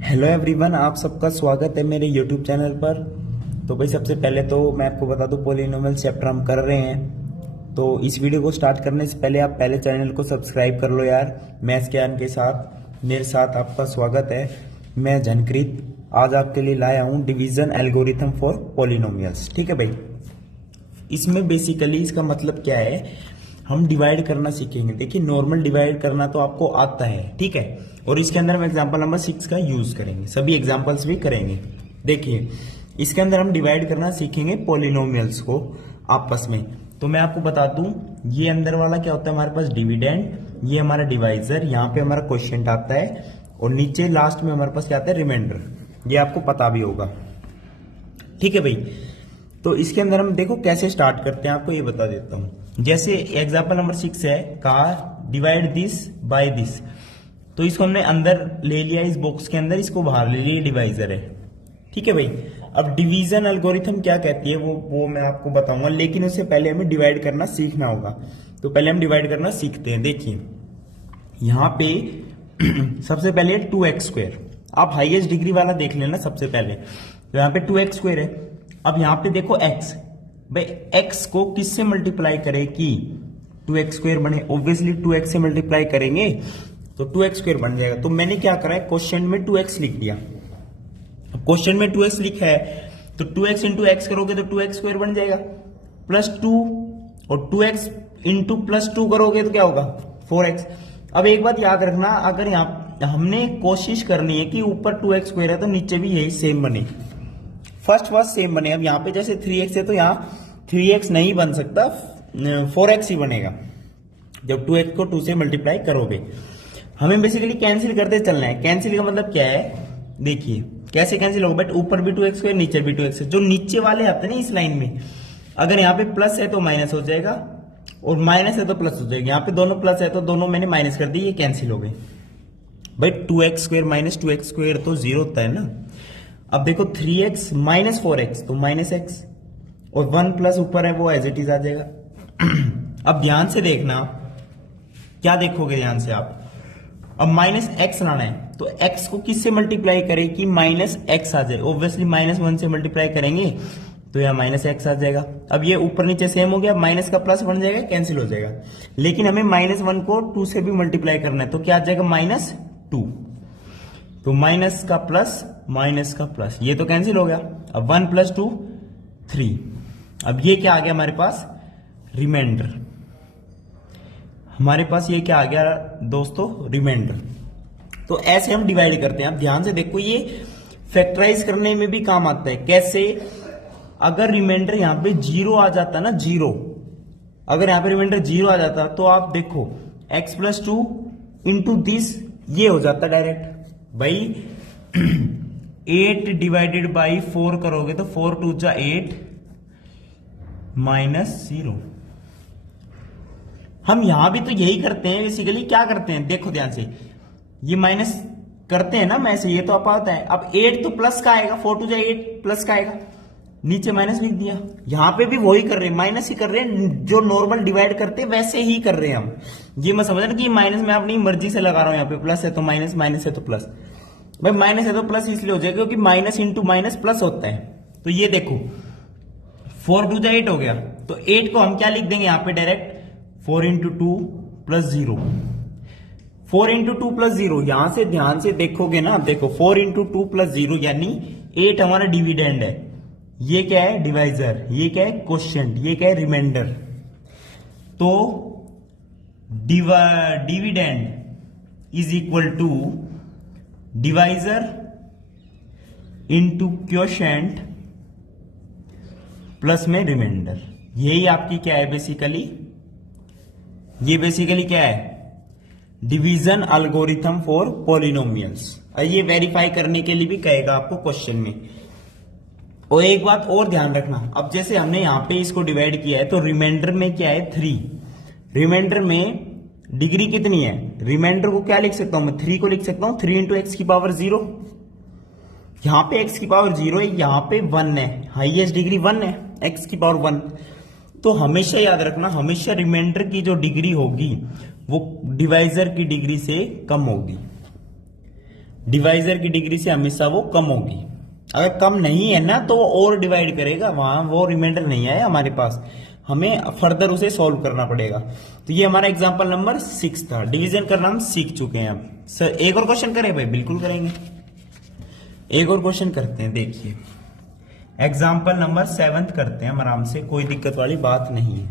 Hello everyone, आप सबका स्वागत है मेरे यूट्यूब चैनल पर। तो भाई सबसे पहले तो मैं आपको बता दूं पॉलिनोमियल चैप्टर हम कर रहे हैं। तो इस वीडियो को स्टार्ट करने से पहले आप पहले चैनल को सब्सक्राइब कर लो यार। मैथ्स ज्ञान के साथ मेरे साथ आपका स्वागत है। मैं जनकृत आज आपके लिए लाया हूँ डिवीजन एल्गोरिथम फॉर पॉलिनोमियल्स। ठीक है भाई, इसमें बेसिकली इसका मतलब क्या है, हम डिवाइड करना सीखेंगे। देखिए नॉर्मल डिवाइड करना तो आपको आता है, ठीक है, और इसके अंदर हम एग्जांपल नंबर 6 का यूज करेंगे, सभी एग्जांपल्स भी करेंगे। देखिए इसके अंदर हम डिवाइड करना सीखेंगे पॉलिनोमियल्स को आपस में। तो मैं आपको बता दूं, ये अंदर वाला क्या होता है हमारे पास डिविडेंड, ये हमारा डिवाइजर, यहाँ पे हमारा क्वोशिएंट आता है, और नीचे लास्ट में हमारे पास क्या आता है, रिमाइंडर। ये आपको पता भी होगा, ठीक है भाई। तो इसके अंदर हम देखो कैसे स्टार्ट करते हैं, आपको ये बता देता हूं। जैसे एग्जांपल नंबर 6 है, का डिवाइड दिस बाय दिस, तो इसको हमने अंदर ले लिया, इस बॉक्स के अंदर, इसको बाहर ले लिया, डिवाइजर है, ठीक है भाई। अब डिवीजन एल्गोरिथम क्या कहती है वो मैं आपको बताऊंगा, लेकिन उससे पहले हमें डिवाइड करना सीखना होगा। तो पहले हम डिवाइड करना सीखते हैं। देखिए यहाँ पे सबसे पहले 2x², आप हाईएस्ट डिग्री वाला देख लेना सबसे पहले। तो यहाँ पे 2x² है। अब यहाँ पे देखो x, भाई x को किससे मल्टीप्लाई करे कि 2x² बने, ऑब्वियसली 2x से मल्टीप्लाई करेंगे तो 2x² बन जाएगा। तो मैंने क्या करा है, क्वेश्चन में 2x लिख दिया। अब क्वेश्चन में 2x लिखा है तो 2x इंटू एक्स करोगे तो 2x² बन जाएगा, +2, और 2x इंटू +2 करोगे तो क्या होगा, 4x। अब एक बात याद रखना, अगर यहाँ हमने कोशिश करनी है कि ऊपर 2x² है तो नीचे भी यही सेम बने, फर्स्ट सेम बने। अब यहाँ पे जैसे 3x है तो यहाँ 3x नहीं बन सकता, 4x ही बनेगा जब 2x को 2 से मल्टीप्लाई करोगे। हमें बेसिकली कैंसिल करते चलना है। कैंसिल का मतलब क्या है, देखिए कैसे कैंसिल होगा, बट ऊपर भी 2x² नीचे भी 2x, जो नीचे वाले आते हैं ना इस लाइन में, अगर यहाँ पे प्लस है तो माइनस हो जाएगा, और माइनस है तो प्लस हो जाएगा। यहाँ पे दोनों प्लस है तो दोनों मैंने माइनस कर दी, ये कैंसिल हो गए भाई। 2x² माइनस 2x² तो 0 होता है ना। अब देखो 3x माइनस 4x तो -x, और 1 प्लस ऊपर है वो एज इट इज आ जाएगा। अब ध्यान से देखना, क्या देखोगे ध्यान से आप, अब -x लाना है तो x को किससे मल्टीप्लाई करें कि -x आ जाए, ऑब्वियसली -1 से मल्टीप्लाई करेंगे तो यह -x आ जाएगा। अब ये ऊपर नीचे सेम हो गया, माइनस का प्लस बन जाएगा, कैंसिल हो जाएगा। लेकिन हमें -1 को 2 से भी मल्टीप्लाई करना है तो क्या आ जाएगा, -2, तो माइनस का प्लस, ये तो कैंसिल हो गया। अब 1 + 2 3, अब ये क्या आ गया हमारे पास, रिमाइंडर। हमारे पास ये क्या आ गया दोस्तों, रिमाइंडर। तो ऐसे हम डिवाइड करते हैं। अब ध्यान से देखो, ये फैक्टराइज करने में भी काम आता है। कैसे, अगर रिमाइंडर यहां पे 0 आ जाता ना, 0, अगर यहां पे रिमाइंडर 0 आ जाता तो आप देखो x + 2 इंटू दिस, ये हो जाता डायरेक्ट भाई। 8 डिवाइडेड बाई 4 करोगे तो 4 × 2 = 8 -0। हम यहां भी तो यही करते हैं बेसिकली। क्या करते हैं, देखो ध्यान से, ये माइनस करते हैं ना मैं से, ये तो आप आता है। अब 8 तो प्लस का आएगा, 4 × 2 = 8 प्लस का आएगा, नीचे माइनस लिख दिया। यहां पे भी वही कर रहे हैं, माइनस ही कर रहे हैं, जो नॉर्मल डिवाइड करते हैं वैसे ही कर रहे हैं हम। ये मैं समझ रहा कि माइनस में अपनी मर्जी से लगा रहा हूं, यहाँ पे प्लस है तो माइनस, माइनस है तो प्लस। भाई माइनस है तो प्लस इसलिए हो जाएगा क्योंकि माइनस इंटू माइनस प्लस होता है। तो ये देखो 4 × 2 = 8 हो गया, तो 8 को हम क्या लिख देंगे यहाँ पे डायरेक्ट, 4 × 2 + 0, 4 × 2 + 0। यहां से ध्यान से देखोगे ना, देखो 4 × 2 + 0 यानी 8 हमारा डिविडेंड है, ये क्या है, डिवाइजर, ये क्या है, क्वोशिएंट, ये क्या है, रिमाइंडर। तो dividend is equal to divisor into quotient plus में रिमाइंडर। यही आपकी क्या है बेसिकली, ये बेसिकली क्या है, डिवीजन एल्गोरिथम फॉर पॉलिनोमियल्स। ये वेरीफाई करने के लिए भी कहेगा आपको क्वेश्चन में। और एक बात और ध्यान रखना, अब जैसे हमने यहां पे इसको डिवाइड किया है तो रिमाइंडर में क्या है, 3, रिमाइंडर में डिग्री कितनी है, रिमाइंडर को क्या लिख सकता हूं मैं, 3 को लिख सकता हूं 3 × x⁻0। यहां पे x⁻0 है, यहां पे 1 है, हाईएस्ट डिग्री 1 है, x⁻1। तो हमेशा याद रखना, हमेशा रिमाइंडर की जो डिग्री होगी वो डिवाइजर की डिग्री से कम होगी। डिवाइजर की डिग्री से हमेशा वो कम होगी। अगर कम नहीं है ना तो वो और डिवाइड करेगा, वहां वो रिमाइंडर नहीं आया हमारे पास, हमें फर्दर उसे सॉल्व करना पड़ेगा। तो ये हमारा एग्जांपल नंबर 6 था। डिवीजन करना हम सीख चुके हैं। अब सर एक और क्वेश्चन करें भाई? बिल्कुल करेंगे, एक और क्वेश्चन करते हैं। देखिए एग्जाम्पल नंबर 7 करते हैं हम आराम से, कोई दिक्कत वाली बात नहीं है।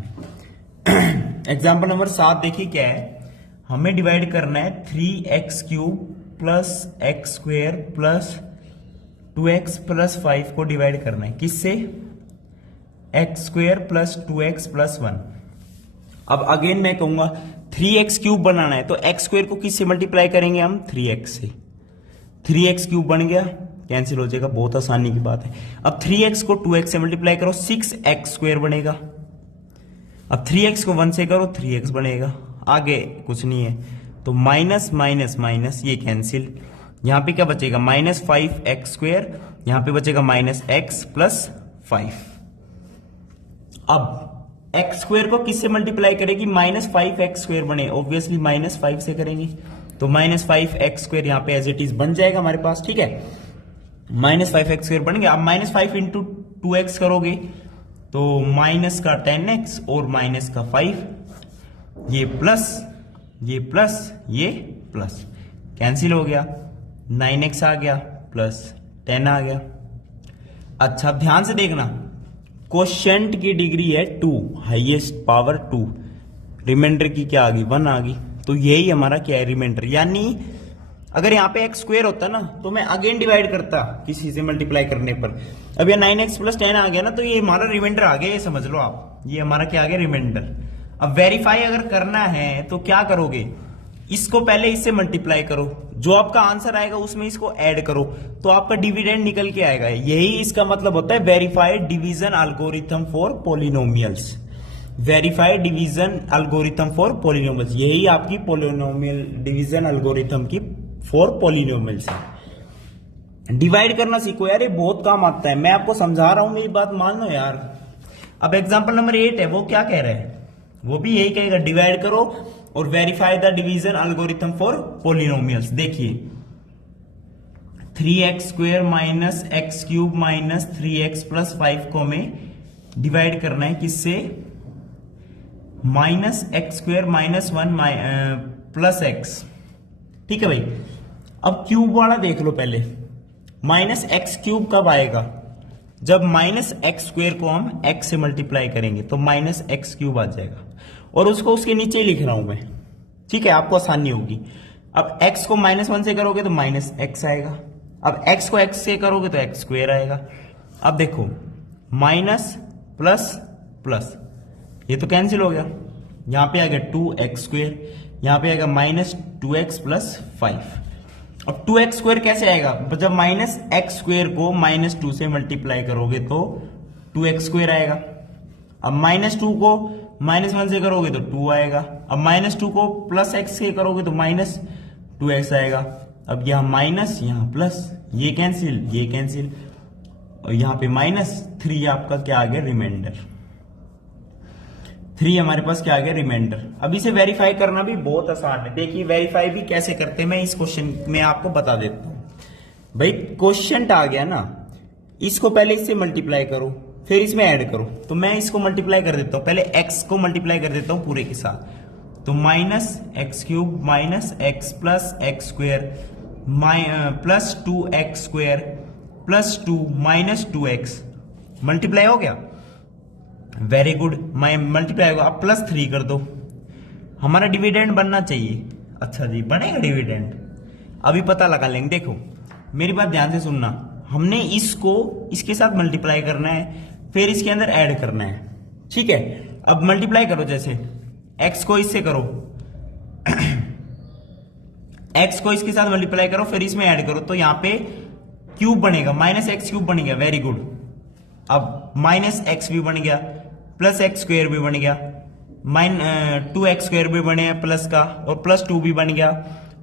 एग्जाम्पल नंबर 7 देखिए क्या है, हमें डिवाइड करना है 3x³ plus x square plus 2x plus 5 को डिवाइड करना है किससे? X square plus 2x plus 1। अब अगेन मैं कहूंगा 3x³ बनाना है तो एक्स स्क्वेयर को किससे मल्टीप्लाई करेंगे हम? 3x से। 3x³ बन गया, कैंसिल हो जाएगा, बहुत आसानी की बात है। अब 3x को 2x से मल्टीप्लाई करो 6x² बनेगा। अब 3x को 1 से करो 3x बनेगा, आगे कुछ नहीं है। तो माइनस माइनस माइनस ये कैंसिल, यहां पे क्या बचेगा? -5x², यहां पे बचेगा -x प्लस 5। अब x² को किससे मल्टीप्लाई करेगी? -5x² बने, ऑब्वियसली -5 से करेंगे तो -5x² यहां पे एज इट इज बन जाएगा हमारे पास, ठीक है। -5x² बन गया। अब -5 इंटू 2x करोगे तो माइनस का 10x और माइनस का 5, ये प्लस ये प्लस ये प्लस, कैंसिल हो गया। 9x आ गया प्लस 10 आ गया। अच्छा अब ध्यान से देखना, क्वोशंट की डिग्री है 2, हाईएस्ट पावर 2, रिमाइंडर की क्या आ गई? 1 आ गई। तो यही हमारा क्या है? रिमाइंडर। यानी अगर यहाँ पे x² होता ना तो मैं अगेन डिवाइड करता किसी से मल्टीप्लाई करने पर। अब ये 9x प्लस 10 आ गया ना तो ये हमारा रिमाइंडर आ गया, ये समझ लो आप, ये हमारा क्या आ गया? रिमाइंडर। अब वेरीफाई अगर करना है तो क्या करोगे? इसको पहले इससे मल्टीप्लाई करो, जो आपका आंसर आएगा उसमें इसको ऐड करो तो आपका डिविडेंड निकल के आएगा। यही इसका मतलब होता है verified division algorithm for polynomials. Verified division algorithm for polynomials, यही आपकी पॉलिनोमियल डिवीजन एल्गोरिथम की फॉर पॉलिनोमियल्स है। डिवाइड करना सीखो यार, ये बहुत काम आता है। मैं आपको समझा रहा हूं, मेरी बात मान लो यार। अब एग्जांपल नंबर 8 है, वो क्या कह रहा है? वो भी यही कहेगा डिवाइड करो और verify the division algorithm for polynomials. देखिए 3x² minus x³ minus 3x plus 5 को हमें डिवाइड करना है किससे? -x² माइनस 1 प्लस x, ठीक है भाई। अब क्यूब वाला देख लो पहले, -x³ कब आएगा? जब -x² को हम x से मल्टीप्लाई करेंगे तो -x³ आ जाएगा, और उसको उसके नीचे ही लिख रहा हूं मैं, ठीक है, आपको आसानी होगी। अब x को -1 से करोगे तो -x आएगा, अब x को x से करोगे तो x² आएगा। अब देखो माइनस प्लस प्लस, ये तो कैंसिल हो गया, यहां पे आ गया 2x², यहां पे आएगा -2x प्लस 5। अब 2x² कैसे आएगा? जब -x² को -2 से मल्टीप्लाई करोगे तो 2x² आएगा। अब -2 को -1 से करोगे तो 2 आएगा। अब -2 को प्लस x से करोगे तो -2x आएगा। अब यहां माइनस यहां प्लस, ये कैंसिल और यहां पे -3 आपका क्या आ गया? रिमाइंडर। 3 हमारे पास क्या आ गया? रिमाइंडर। अब इसे वेरीफाई करना भी बहुत आसान है। देखिए वेरीफाई भी कैसे करते हैं मैं इस क्वेश्चन में आपको बता देता हूं। भाई क्वोशंट आ गया ना, इसको पहले इससे मल्टीप्लाई करो फिर इसमें ऐड करो। तो मैं इसको मल्टीप्लाई कर देता हूं, पहले x को मल्टीप्लाई कर देता हूं पूरे के साथ। तो -x³ minus x plus x² plus 2x² plus 2 minus 2x multiply हो गया। वेरी गुड, मल्टीप्लाई होगा। अब प्लस 3 कर दो, हमारा डिविडेंड बनना चाहिए। अच्छा जी, बनेगा डिविडेंड, अभी पता लगा लेंगे। देखो मेरी बात ध्यान से सुनना, हमने इसको इसके साथ मल्टीप्लाई करना है फिर इसके अंदर ऐड करना है, ठीक है। अब मल्टीप्लाई करो, जैसे x को इससे करो x को इसके साथ मल्टीप्लाई करो फिर इसमें ऐड करो तो यहां पे क्यूब बनेगा, -x³ बन गया। Very good. अब -x भी बन गया, प्लस x² भी बन गया, 2x² भी बने प्लस का, और प्लस 2 भी बन गया,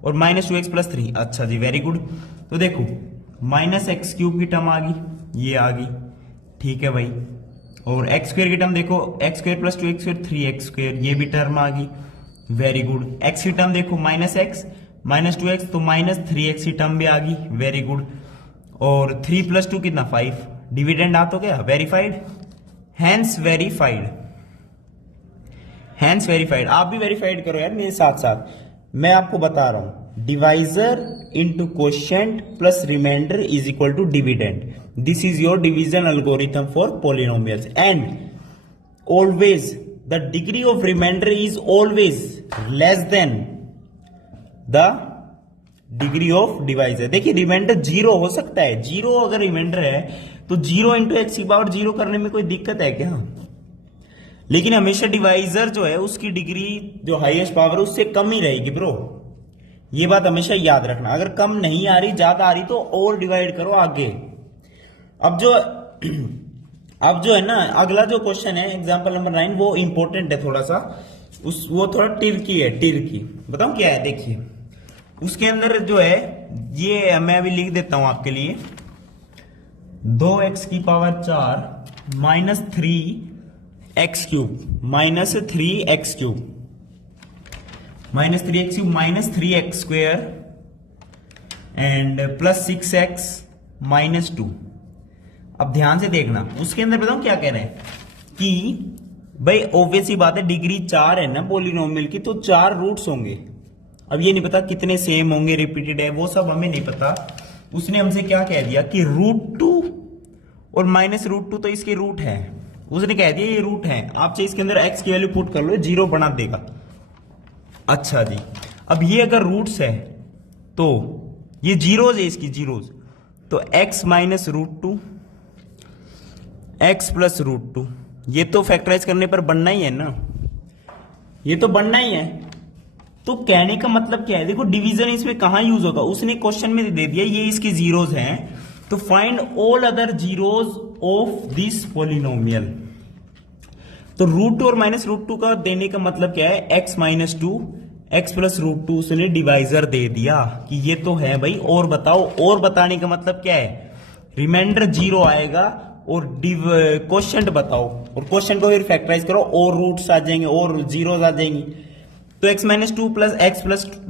और -2x प्लस 3। अच्छा जी, वेरी गुड। तो देखो -x³ की टर्म आ गई, ये आ गई, ठीक है भाई। और x² की टर्म देखो, x² प्लस 2x², 3x², ये भी टर्म आ गई, वेरी गुड। x की टर्म देखो, -x -2x तो -3x की टर्म भी आ गई, वेरी गुड। और 3 + 2 कितना 5, डिविडेंड आ तो गया, verified, hence verified, hence verified. आप भी वेरीफाइड करो यार मेरे साथ साथ, मैं आपको बता रहा हूं। Divisor into quotient plus remainder is equal to dividend. This is your division algorithm for polynomials and always the degree of remainder is always less than the degree of divisor. देखिए रिमाइंडर 0 हो सकता है, 0 अगर reminder है तो 0 into x की power 0 करने में कोई दिक्कत है क्या? लेकिन हमेशा डिवाइजर जो है उसकी डिग्री जो हाईएस्ट पावर है उससे कम ही रहेगी ब्रो, ये बात हमेशा याद रखना। अगर कम नहीं आ रही, ज्यादा आ रही तो और डिवाइड करो आगे। अब जो है ना अगला जो क्वेश्चन है एग्जांपल नंबर 9, वो इंपॉर्टेंट है थोड़ा सा, वो थोड़ा टिल्की है, टिल्की। बताऊं क्या है? देखिए उसके अंदर जो है ये मैं अभी लिख देता हूं आपके लिए, 2x की power 4 -3x cube -3x cube -3x square and plus 6x -2। अब ध्यान से देखना उसके अंदर बताऊं क्या कह रहे हैं कि भाई ऑब्वियस ही बात है, डिग्री 4 है ना पॉलिनोमियल की, तो 4 रूट्स होंगे। अब ये नहीं पता कितने सेम होंगे, रिपीटेड है, वो सब हमें नहीं पता। उसने हमसे क्या कह दिया कि √2 और -√2 तो इसके रूट है, उसने कह दिया ये रूट है। आप चाहे इसके अंदर x की वैल्यू पुट कर लो, 0 बना देगा। अच्छा जी, अब ये अगर रूट्स है तो ये जीरोज है, इसकी जीरोज, तो x -√2 x + √2, ये तो फैक्टराइज करने पर बनना ही है ना, ये तो बनना ही है। तो कहने का मतलब क्या है, देखो डिवीजन इसमें कहां यूज होगा, उसने क्वेश्चन में दे दिया ये इसकी जीरोज हैं, तो find all other zeros of this polynomial. तो √2 और -√2 का देने का मतलब क्या है, x -2 x + √2 उसने डिवाइजर दे दिया कि ये तो है भाई। और बताओ, और बताने का मतलब क्या है, रिमाइंडर 0 आएगा और क्वोशिएंट बताओ, और क्वोशिएंट को फिर फैक्टराइज करो और रूट्स आ जाएंगे और जीरोज आ जाएंगी। तो x -2 + x +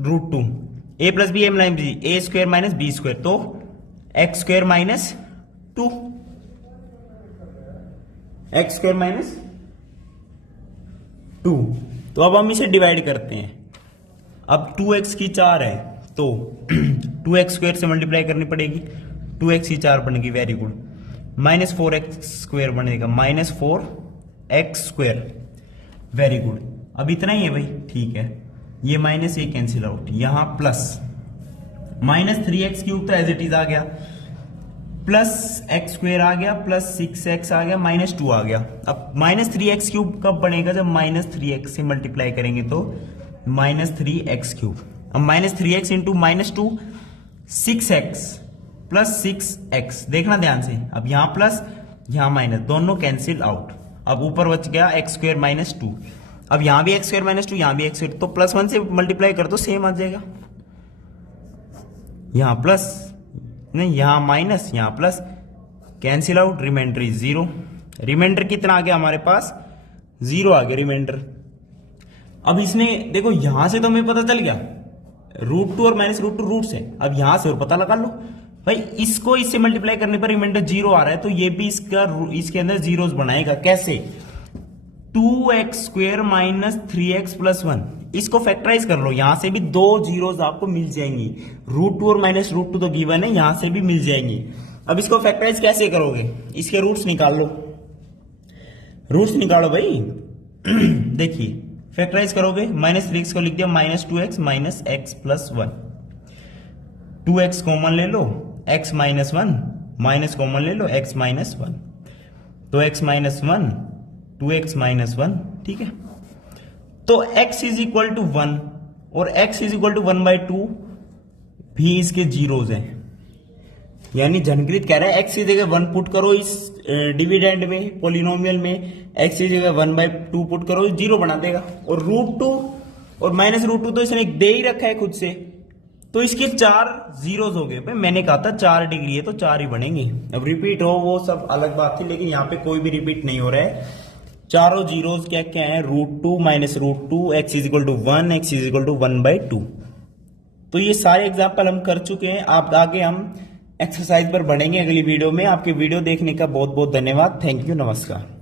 √2, a + b a - b, a² - b², तो x² - 2, x² - 2। तो अब हम इसे डिवाइड करते हैं। अब 2x की 4 है तो 2x² से मल्टीप्लाई करनी पड़ेगी, 2x की 4 बनेगी, वेरी गुड। -4x² बनेगा, -4x², वेरी गुड। अब इतना ही है भाई, ठीक है, ये माइनस ये कैंसिल आउट, यहां प्लस -3x³ तो एज इट इज आ गया, प्लस x² आ गया, प्लस 6x आ गया, -2 आ गया। अब -3x³ कब बनेगा, जब -3x से मल्टीप्लाई करेंगे तो -3x³। अब -3x into -2 6x plus 6x, देखना ध्यान से, अब यहां प्लस यहां माइनस, दोनों कैंसिल आउट। अब ऊपर बच गया x² - 2, अब यहां भी x² - 2, यहां भी x², तो +1 से मल्टीप्लाई कर दो, सेम आ जाएगा। यहां प्लस नहीं, यहां माइनस, यहां plus, cancel out, remainder is 0। Remainder कितना आ गया हमारे पास, 0 आ गया रिमाइंडर। अब इसने देखो यहां से तो हमें पता चल गया √2 और -√2 रूट्स है। अब यहां से और पता लगा लो भाई, इसको इससे मल्टीप्लाई करने पर रिमाइंडर 0 आ रहा है, तो ये भी इसके अंदर जीरोस बनाएगा। कैसे, 2x² - 3x + 1, इसको फैक्टराइज कर लो, यहां से भी 2 जीरोस आपको मिल जाएंगी। √2 और -√2 तो गिवन है, यहां से भी मिल जाएंगी। अब इसको फैक्टराइज कैसे करोगे, इसके रूट्स निकाल लो, रूट्स निकालो भाई। देखिए फैक्टराइज करोगे, -3x को लिख दिया -2x - x + 1, 2x कॉमन ले लो, x - 1 माइनस कॉमन ले लो, x - 1, तो x - 1 2x - 1, ठीक है। तो x = 1 और x = 1/2 भी इसके जीरोज हैं, यानी जनकृत कह रहा है x की जगह 1 पुट करो इस डिविडेंड में, पॉलिनोमियल में, x की जगह 1/2 पुट करो, 0 बना देगा। और √2 और -√2 तो इसने दे ही रखा है खुद से, तो इसके 4 जीरोज हो गए। मैंने कहा था 4 डिग्री है तो 4 ही बनेंगी। अब रिपीट हो वो सब अलग बात थी, लेकिन यहाँ पे कोई भी रिपीट नहीं हो रहा है। चारों जीरोज क्या क्या है, √2 - √2, x = 1, x = 1/2। तो ये सारे एग्जाम्पल हम कर चुके हैं। आप आगे हम एक्सरसाइज पर बढ़ेंगे अगली वीडियो में। आपके वीडियो देखने का बहुत बहुत धन्यवाद। थैंक यू, नमस्कार।